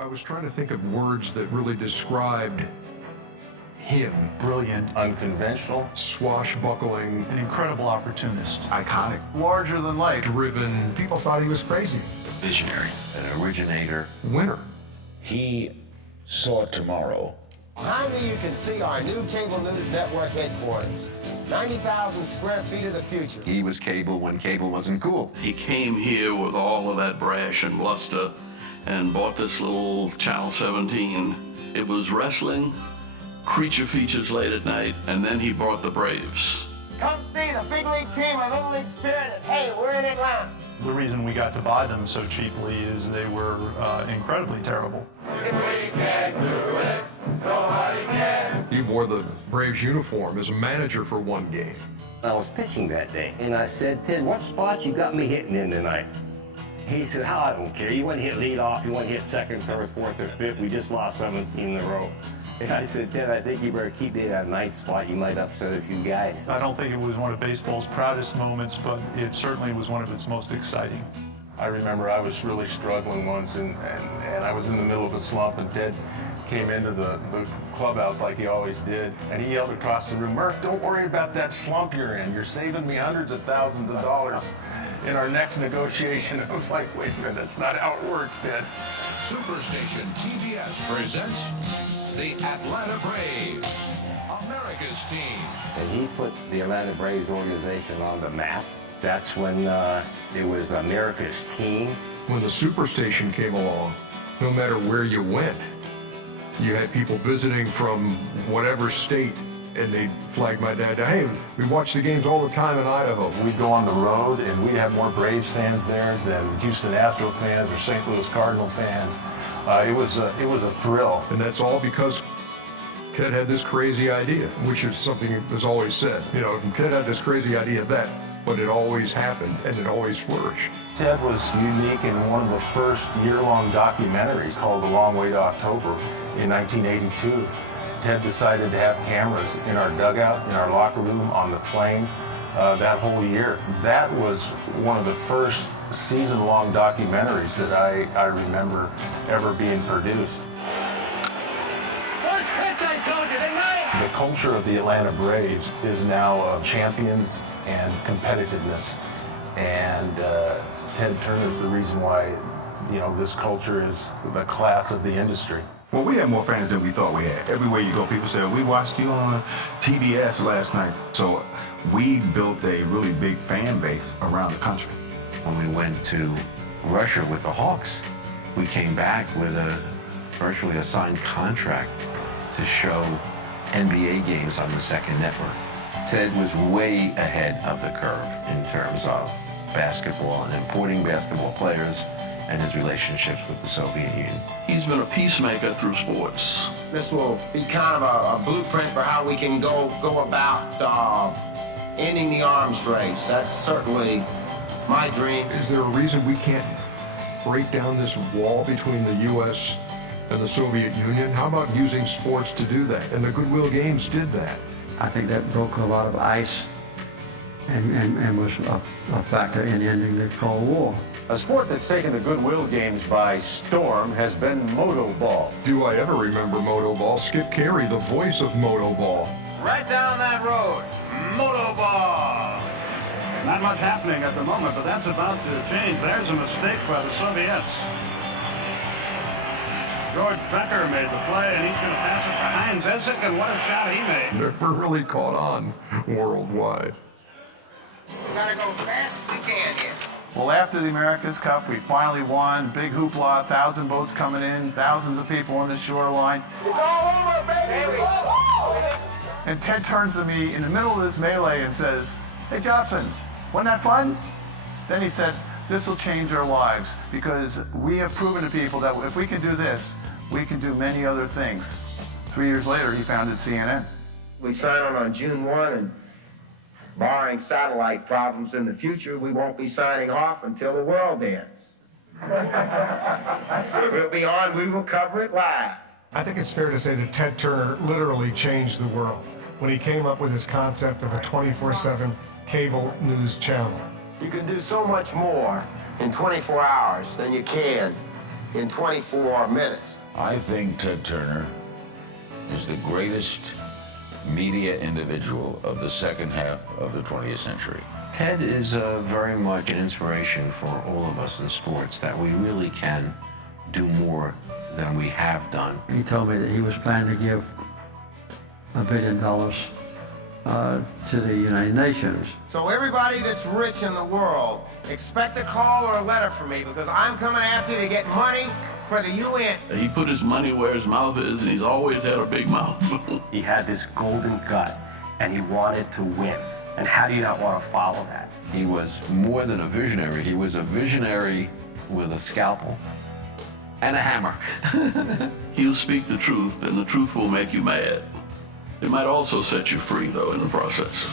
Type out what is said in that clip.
I was trying to think of words that really described him. Brilliant. Unconventional. Swashbuckling. An incredible opportunist. Iconic. Larger than life. Driven. People thought he was crazy. Visionary. An originator. Winner. He saw tomorrow. Behind me you can see our new cable news network headquarters. 90,000 square feet of the future. He was cable when cable wasn't cool. He came here with all of that brash and bluster and bought this little Channel 17. It was wrestling, creature features late at night, and then he brought the Braves. Come see the big league team of Little League Spirit, and hey, we're in Atlanta. The reason we got to buy them so cheaply is they were incredibly terrible. If we can do it, nobody can. He wore the Braves uniform as a manager for one game. I was pitching that day, and I said, Ted, what spot you got me hitting in tonight? He said, I don't care. You want to hit leadoff, you want to hit second, third, fourth, or fifth. We just lost 17 in a row. And I said, Ted, I think you better keep it at a ninth spot. You might upset a few guys. I don't think it was one of baseball's proudest moments, but it certainly was one of its most exciting. I remember I was really struggling once, and I was in the middle of a slump, and Ted came into the clubhouse like he always did, and he yelled across the room, Murph, don't worry about that slump you're in. You're saving me hundreds of thousands of dollars in our next negotiation. I was like, wait a minute, that's not how it works, Ted. Superstation TBS presents the Atlanta Braves, America's team. And he put the Atlanta Braves organization on the map. That's when it was America's team. When the superstation came along, no matter where you went, you had people visiting from whatever state, and they'd flag my dad down. Hey, we watch the games all the time in Idaho. We'd go on the road, and we'd have more Braves fans there than Houston Astros fans or St. Louis Cardinal fans. It was a thrill. And that's all because Ted had this crazy idea, which is something that was always said. You know, Ted had this crazy idea but it always happened, and it always flourished. Ted was unique in one of the first year-long documentaries called The Long Way to October in 1982. Ted decided to have cameras in our dugout, in our locker room, on the plane that whole year. That was one of the first season-long documentaries that I remember ever being produced. First pitch, I told you, didn't I? The culture of the Atlanta Braves is now champions and competitiveness, and Ted Turner's the reason why, you know, this culture is the class of the industry. Well, we had more fans than we thought we had. Everywhere you go, people say, we watched you on TBS last night. So we built a really big fan base around the country. When we went to Russia with the Hawks, we came back with virtually a signed contract to show NBA games on the second network. Ted was way ahead of the curve in terms of basketball and importing basketball players and his relationships with the Soviet Union. He's been a peacemaker through sports. This will be kind of a blueprint for how we can go about ending the arms race. That's certainly my dream. Is there a reason we can't break down this wall between the U.S. and the Soviet Union? How about using sports to do that? And the Goodwill Games did that. I think that broke a lot of ice and was a factor in ending the Cold War. A sport that's taken the Goodwill Games by storm has been Moto Ball. Do I ever remember Moto Ball? Skip Carey, the voice of Moto Ball. Right down that road, Moto Ball. Not much happening at the moment, but that's about to change. There's a mistake by the Soviets. George Becker made the play, and he's going to pass it to Heinz Essig, and what a shot he made. Never really caught on worldwide. We gotta go fast as we can here. Well, after the America's Cup, we finally won. Big hoopla, 1,000 boats coming in, thousands of people on the shoreline. It's all over, baby! And Ted turns to me in the middle of this melee and says, hey, Jobson, wasn't that fun? Then he said, this will change our lives because we have proven to people that if we can do this, we can do many other things. 3 years later, he founded CNN. We sign on June 1, and barring satellite problems in the future, we won't be signing off until the world ends. We'll be on, we will cover it live. I think it's fair to say that Ted Turner literally changed the world when he came up with his concept of a 24/7 cable news channel. You can do so much more in 24 hours than you can in 24 minutes. I think Ted Turner is the greatest media individual of the second half of the 20th century. Ted is very much an inspiration for all of us in sports, that we really can do more than we have done. He told me that he was planning to give $1 billion to the United Nations. So everybody that's rich in the world, expect a call or a letter from me, because I'm coming after you to get money for the UN. He put his money where his mouth is, and he's always had a big mouth. He had this golden gut, and he wanted to win. And how do you not want to follow that? He was more than a visionary. He was a visionary with a scalpel and a hammer. He'll speak the truth, and the truth will make you mad. It might also set you free, though, in the process.